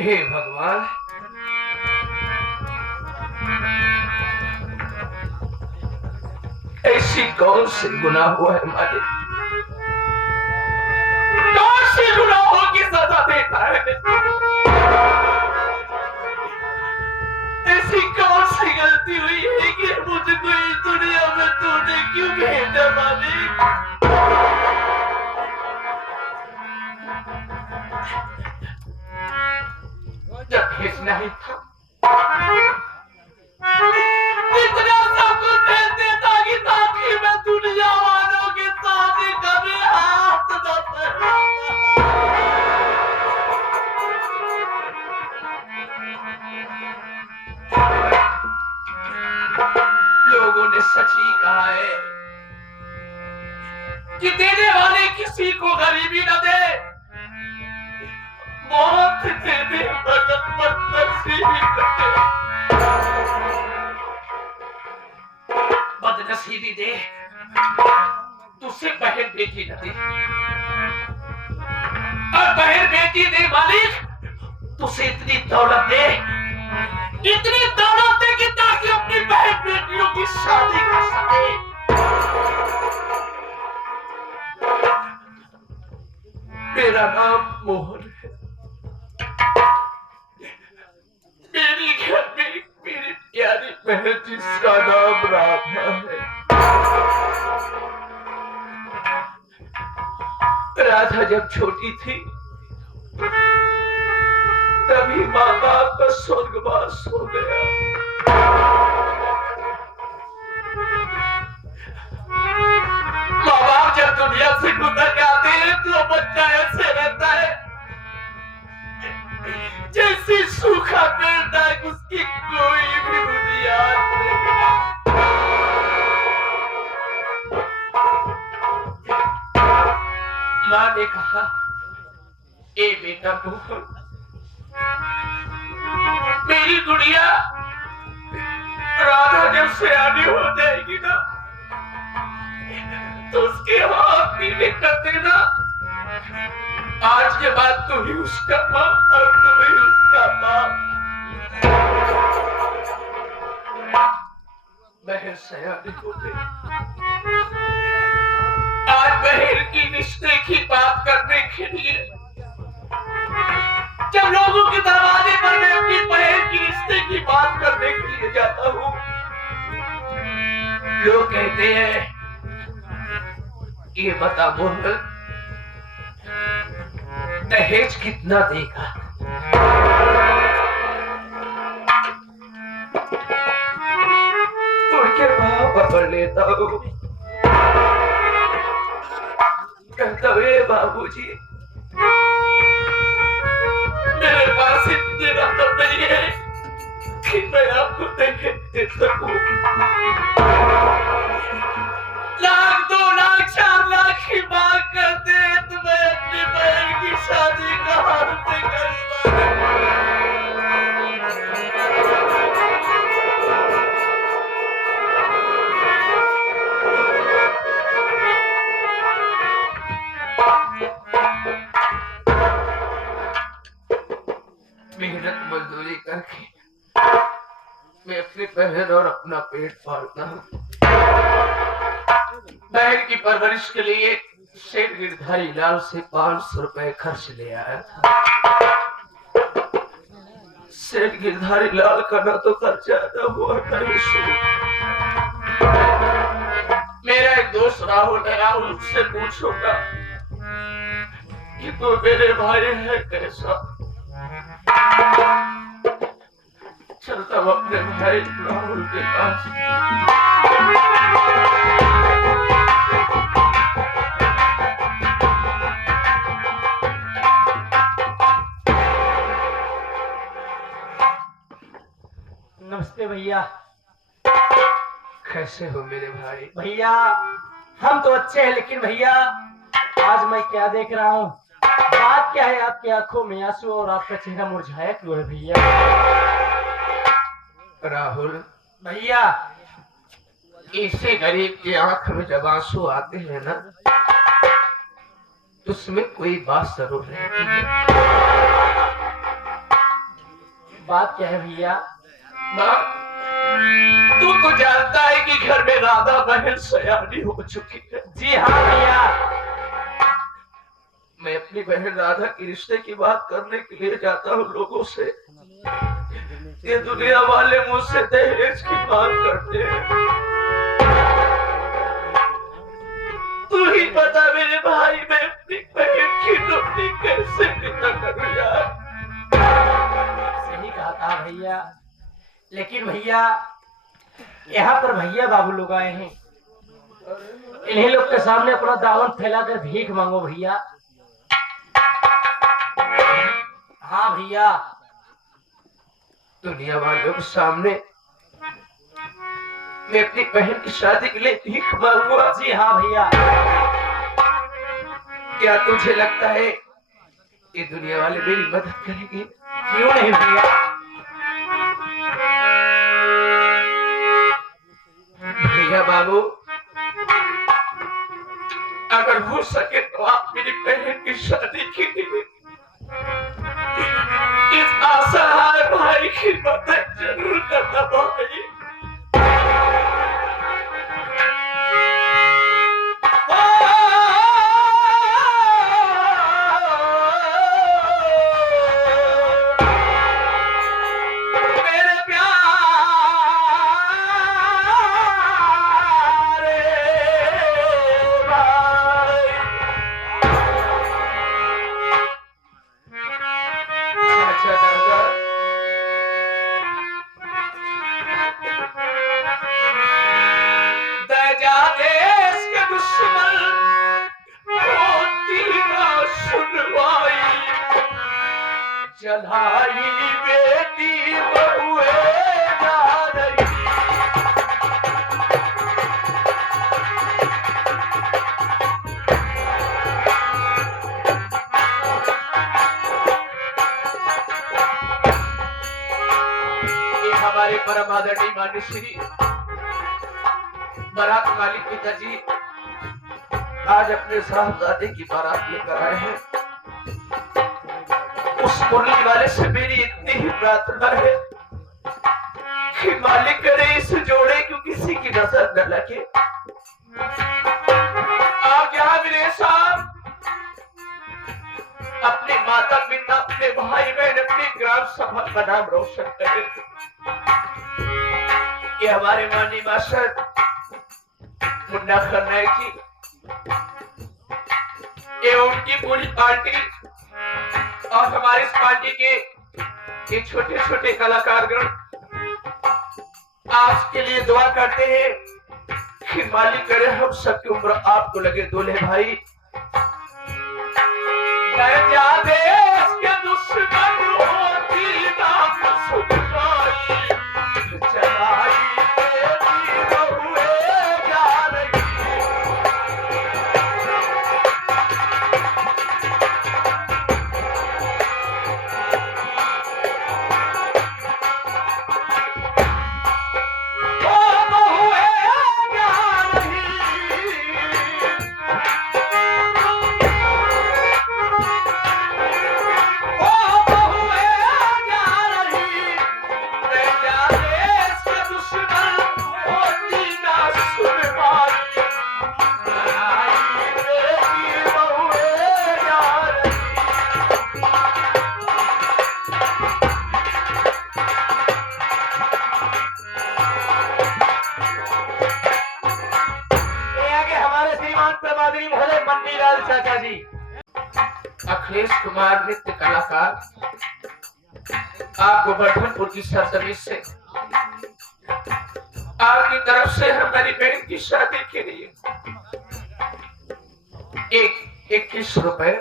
हे भगवान, ऐसी कौन सी गुनाह हुआ है मालिक, कौन सी गुनाहों की सजा देता है? ऐसी कौन सी गलती हुई है कि मुझको इस दुनिया में तूने क्यों भेजा मालिक? जब भेजना ही था इतना सब कुछ भेज देता कि ताकि मैं दुनिया वालों के सामने कभी हाथ न फैलाता। लोगों ने सच ही कहा है कि देने वाले किसी को गरीबी न दे, मौत दे दे मगर बदनसीबी न दे। बदनसीबी दे, तुझसे बहन बेटी न दे, और बहन बेटी दे मालिक, तुझसे इतनी दौलत दे, इतनी दौलत दे कि ताकि अपनी बहन बेटियों की शादी कर सके। मेरा नाम मोहन है, मेरी घर में मेरी प्यारी बहन जिसका नाम राधा है। राधा जब छोटी थी तभी माँ बाप का स्वर्गवास हो गया। माँ बाप जब दुनिया से गुजर जाते हैं तो बच्चा ऐसे रहता है जैसे सूखा पेड़ तक उसकी कोई भी बुनियाद नहीं। माँ ने कहा, ए बेटा मोहन, मेरी गुड़िया राधा जब सयानी हो जाएगी ना तो उसके हाथ पीले कर देना। आज के बाद तू ही उसका माँ और तू ही उसका बाप। बहन सयानी हो गई। आज बहन की रिश्ते की बात करने के लिए जब लोगों के दरवाजे पर मैं अपनी बहन की रिश्ते की बात करने के लिए जाता हूँ, लोग कहते हैं, ये बता मोहन, दहेज कितना देगा? उनके भाव पकड़ लेता हूँ, कहता हूँ, बाबूजी मेरे पास इतनी रकम नहीं है कि मैं आपको दहेज दे सकूं। लाख 2 लाख 4 लाख की मांग करते हैं तो मैं अपनी बहन की शादी कहाँ से करूंगा? मेहनत मजदूरी करके मैं अपनी बहन और अपना पेट पालता हूँ। बहन की परवरिश के लिए सेठ गिरधारी लाल से 500 रुपए खर्च ले आया था। सेठ गिरधारी लाल का ना तो खर्चा ना हुआ ना ही शुरू। मेरा एक दोस्त राहुल है, राहुल उससे पूछूंगा कि तू मेरे भाई है कैसा। चलता हूँ अपने भाई राहुल के पास। नमस्ते भैया। कैसे हो मेरे भाई? भैया हम तो अच्छे हैं, लेकिन भैया आज मैं क्या देख रहा हूँ, बात क्या है, आपकी आंखों में आंसू और आपका चेहरा मुरझाया क्यों है भैया? राहुल भैया इसे गरीब की आंख में जब आंसू आते हैं ना, तो उसमें कोई बात जरूर रहती है। बात क्या है भैया? माँ, तू तो जानता है कि घर में राधा बहन सयानी हो चुकी है। जी हाँ भैया। मैं अपनी बहन राधा के रिश्ते की बात करने के लिए जाता हूँ लोगों से, ये दुनिया वाले मुझसे दहेज की मांग करते हैं। तू ही बता मेरे भाई, मैं अपनी बहन की रोटी कैसे पिता करूँ यार? सही कहा था भैया, लेकिन भैया यहाँ पर भैया बाबू लोग आए हैं, इन्हीं लोग के सामने अपना दामन फैलाकर भीख मांगो भैया। हाँ भैया। दुनिया वालों के सामने मैं अपनी बहन की शादी के लिए भीख मांगूंगा? जी हाँ भैया। क्या तुझे लगता है ये दुनिया वाले मेरी मदद करेंगे? क्यों नहीं भैया? भैया बाबू, अगर हो सके तो आप मेरी बहन की शादी के लिए इस असहाय भाई की मदद जरूर करना भाई। चढ़ाई बेटी बहुए जा रही। ये हमारे परम आदरणीय मान्य श्री बारात मालिक पिताजी आज अपने साहबजादे की बारात लेकर आए हैं। उस मुरली वाले से मेरी इतनी ही प्रार्थना है कि मालिक करे इस जोड़े को किसी की नजर न लगे। आप यहाँ मिले साहब, अपने माता पिता, अपने भाई बहन, अपनी ग्राम सभा का नाम रोशन करें। ये हमारे माननीय मास्टर मुन्ना खन्ना जी, ये उनकी पूरी पार्टी और हमारे इस पार्टी के ये छोटे छोटे कलाकारगण आज के लिए दुआ करते हैं कि मालिक करे हम सबकी उम्र आपको लगे दूल्हे भाई। देश के दुश्मन होती नाम सुनाई, चलाई बेटी बहुए जा रही। चाचा जी अखिलेश कुमार नृत्य कलाकार आप गोवर्धनपुर की सरजमी से आपकी तरफ से हमारी बहन की शादी के लिए 21 रुपए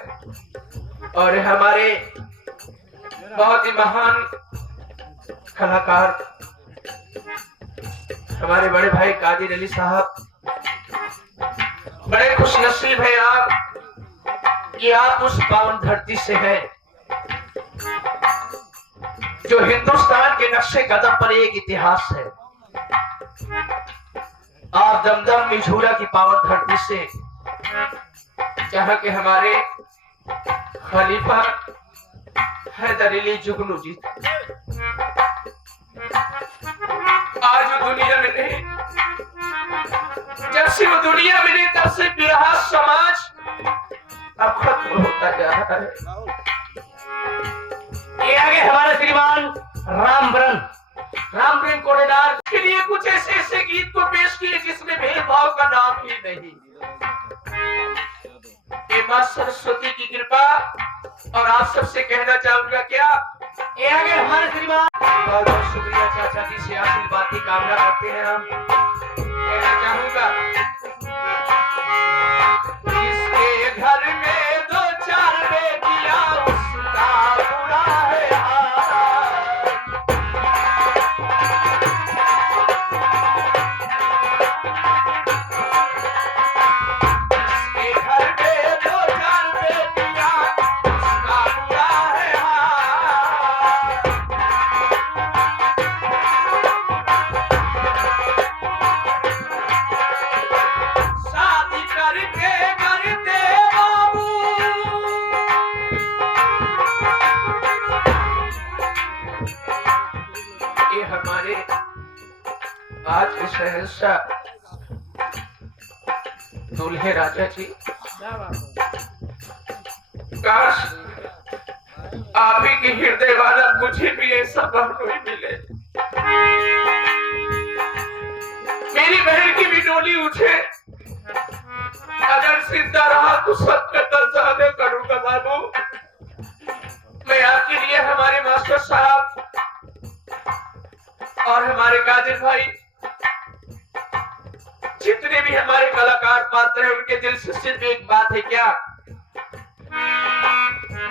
और हमारे बहुत ही महान कलाकार हमारे बड़े भाई कादिर अली साहब, बड़े खुशनसीब हैं आप कि आप उस पावन धरती से हैं जो हिंदुस्तान के नक्शे कदम पर एक इतिहास है। आप दमदम मिझूरा की पावन धरती से, जहां के हमारे खलीफा हैदर अली जुगनू जी आज दुनिया में नहीं, जब से वो दुनिया में नहीं तब से बिरहा समाज अब खत्म होता जा रहा है। ये आगे हमारे श्रीमान रामबरन कोडेदार के लिए कुछ ऐसे ऐसे गीत को पेश किए जिसमें भेदभाव का नाम ही नहीं। ये मां सरस्वती की कृपा, और आप सबसे कहना चाहूंगा क्या, ये आगे हमारे श्रीमान बहुत बहुत शुक्रिया चाचा जी से आशीर्वाद की कामना करते हैं। हम कहना चाहूंगा, जिसके घर में 2-4 बेटियां उसका बुरा है हाल। जिसके घर में 2-4 बेटियां उसका बुरा है हाल। शादी करके करते बाबू ये हमारे आज के शहंशाह दूल्हे राजा जी, काश आप ही की हृदय वाला मुझे भी ऐसा बहनोई मिले। मेरी बहन की भी डोली उठे, अगर जिंदा रहा तो सब का कर्जा अदा करूंगा बाबू। मैं आपके लिए हमारे मास्टर साहब और हमारे कादिर भाई, जितने भी हमारे कलाकार पात्र हैं, उनके दिल से सिर्फ एक बात है, क्या,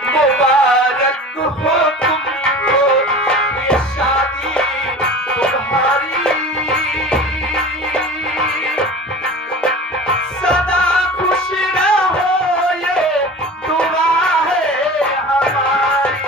मुबारक हो तुमको ये शादी तुम्हारी, सदा खुश रहो ये दुआ है हमारी।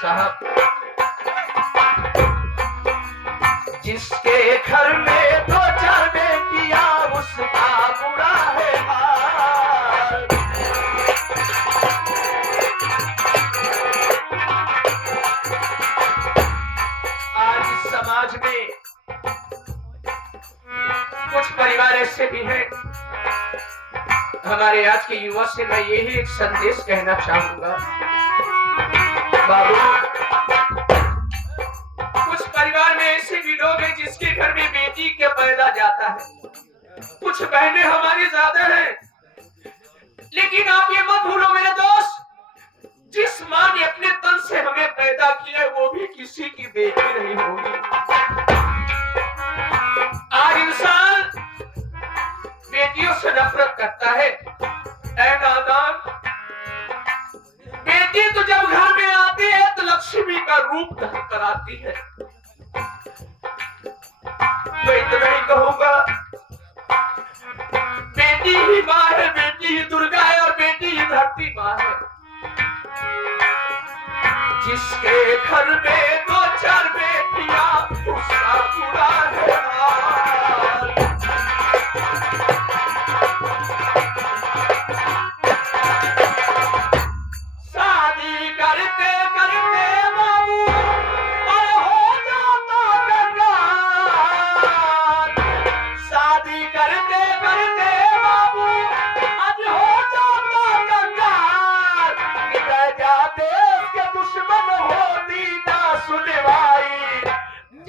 साहब, जिसके घर में 2-4 बेटियां उसका बुरा है हाल। आज इस समाज में कुछ परिवार ऐसे भी हैं, हमारे आज के युवा से मैं यही एक संदेश कहना चाहूंगा, बाबू, कुछ परिवार में ऐसे भी लोग हैं जिसके घर में बेटी के पैदा जाता है। कुछ बहनें हमारी ज्यादा हैं, लेकिन आप ये मत भूलो मेरे दोस्त, जिस माँ ने अपने तन से हमें पैदा किया वो भी किसी की बेटी नहीं होगी। आज इंसान बेटियों से नफरत करता है। ऐ नादान, बेटी तो जब घर में आती है तो लक्ष्मी का रूप धारण कर आती है। तो इतना ही कहूंगा, बेटी ही माँ है, बेटी ही दुर्गा है और बेटी ही धरती माँ है। जिसके घर में 2-4 बेटियां उसका बुरा है हाल। शादी करते करते बाबू और हो जाता जंजाल, शादी करते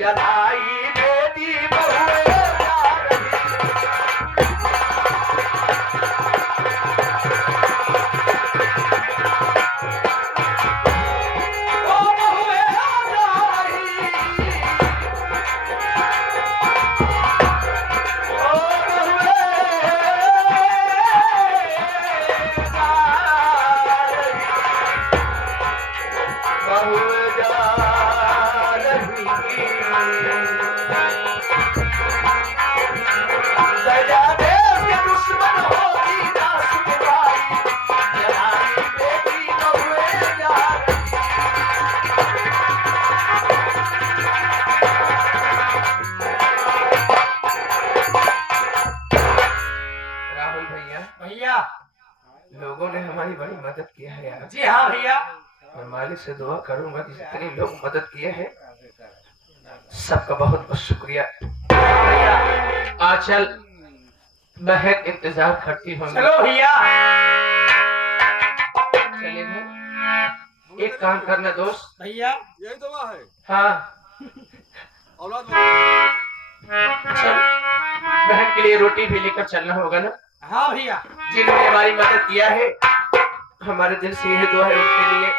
जलाई बेटी बहुए जा रही। भैया लोगों ने हमारी बड़ी मदद किया है यार। जी हाँ भैया, मैं मालिक से दुआ करूंगा कि जितने लोग मदद किए हैं सबका बहुत बहुत शुक्रिया। आचल बहन इंतजार करती हूँ। चलो भैया। चलिए भाई, एक काम करना दोस्त। भैया यही दवा है। हाँ औलाद चल, बहन के लिए रोटी भी लेकर चलना होगा ना। हाँ भैया, जिन्होंने हमारी मदद किया है हमारे दिल से यह दुआ है उनके लिए।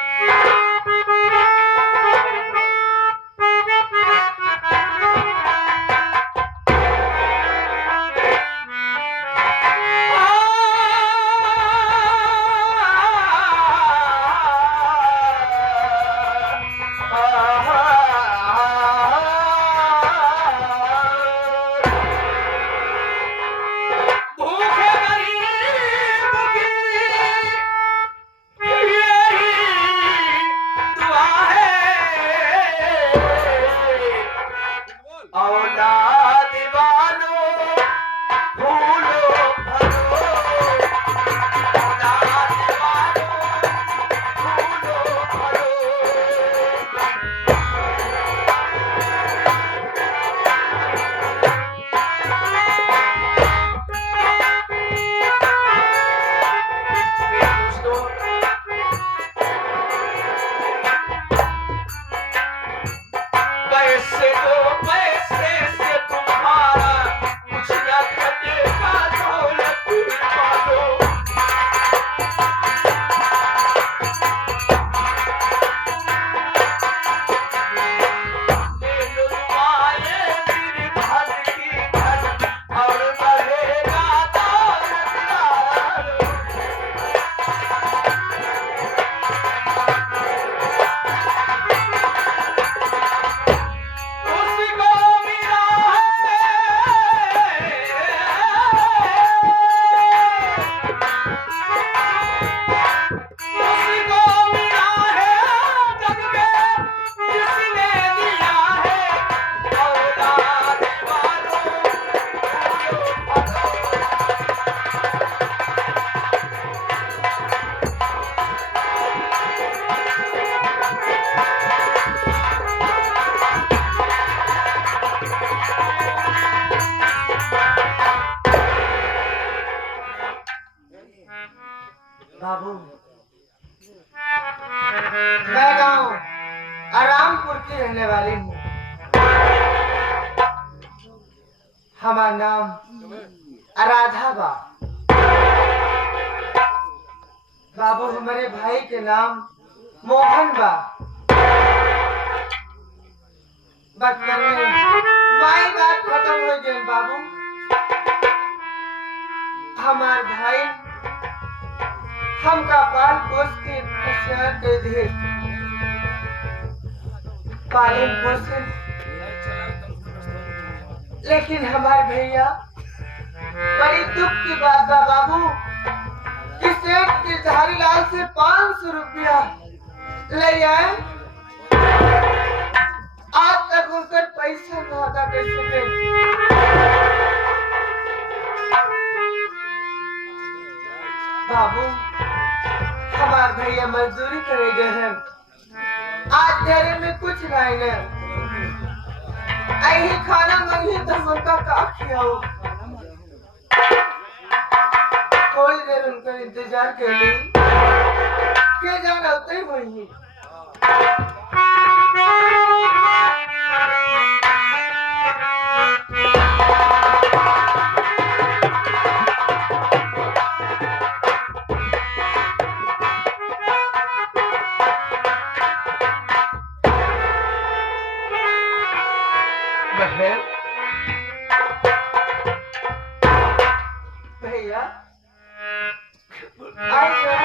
बाबू, मैं गांव आरामपुर की रहने वाली हूँ। हमारा नाम राधा बा। बाबू, हमारे भाई के नाम मोहन बा। बचपन में माई बाप खत्म हो गए बाबू। हमार भाई हमका पाल पोस के खुशियार दे दिए। पालन पोषण, लेकिन हमारे भैया बड़ी दुख की बात बा बाबू कि सेठ गिरधारी लाल से 500 रुपया ले आए, आज तक उनका पैसा न अदा कर सके। बाबू, हमारे भैया मजदूरी करे गए हैं, आज घरे में कुछ नहीं है। यही खाना मंगी तो उनका का खियाओ। थोड़ी देर उनका इंतजार कर ली, क्या जाना होते ही वही। बहन भैया आइए।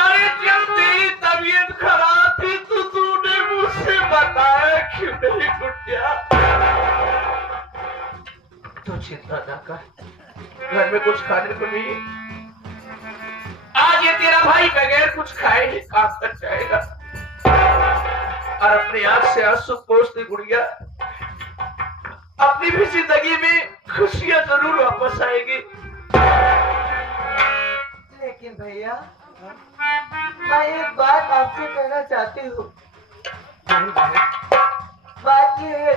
अरे जब तेरी तबीयत खराब थी तो तूने मुझसे बताया क्यों नहीं कुटिया? तू चिंता ना कर, घर में कुछ खाने को नहीं। आज ये तेरा भाई बगैर कुछ खाए ही काम कर जाएगा और अपने आप से आंसू पोंछती गुड़िया अपनी भी जिंदगी में खुशियां जरूर वापस आएगी। लेकिन भैया मैं एक बात आपसे कहना चाहती हूँ। बात ये है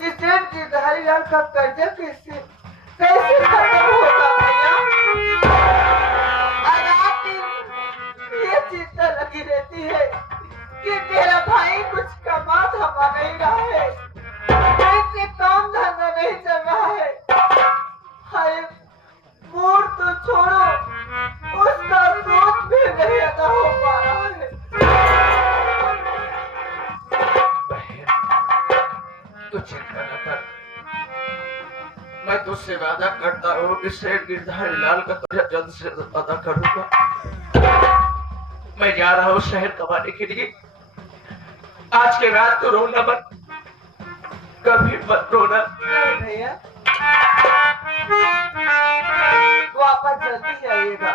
कि सेठ गिरधारी लाल का कर्जा कैसे खत्म होगा भैया? और आप ये चिंता लगी रहती है कि मेरा भाई कुछ कमा धमा नहीं रहा है, कैसे काम धंधा नहीं चल रहा है। हाय मूड तो छोड़ो, उसका सूद भी नहीं अदा हो पा रहा है। तू चिंता न कर, मैं तुझसे वादा करता हूँ कि सेठ गिरधारी लाल का कर्जा जल्द से जल्द अदा करूंगा। मैं जा रहा हूँ शहर कमाने के लिए। आज के रात तो रोना मत, कभी मत रोना। नहीं भैया, वापस जल्दी आइएगा।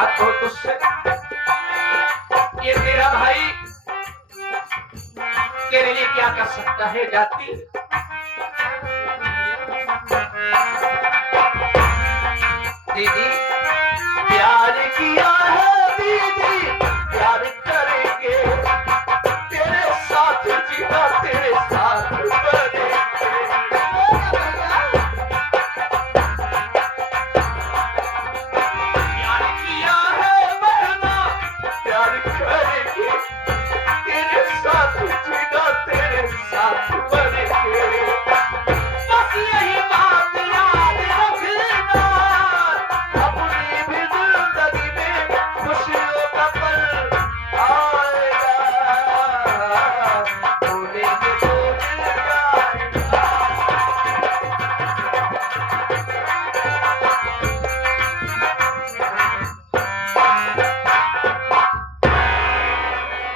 बात हो तुझसे, ये तेरा भाई तेरे लिए क्या कर सकता है जाती? दीदी प्यार किया है दीदी, प्यार करेंगे, तेरे साथ जीना, तेरे साथ मरेंगे। प्यार किया है मरना, प्यार करेंगे, तेरे साथ जीना, तेरे साथ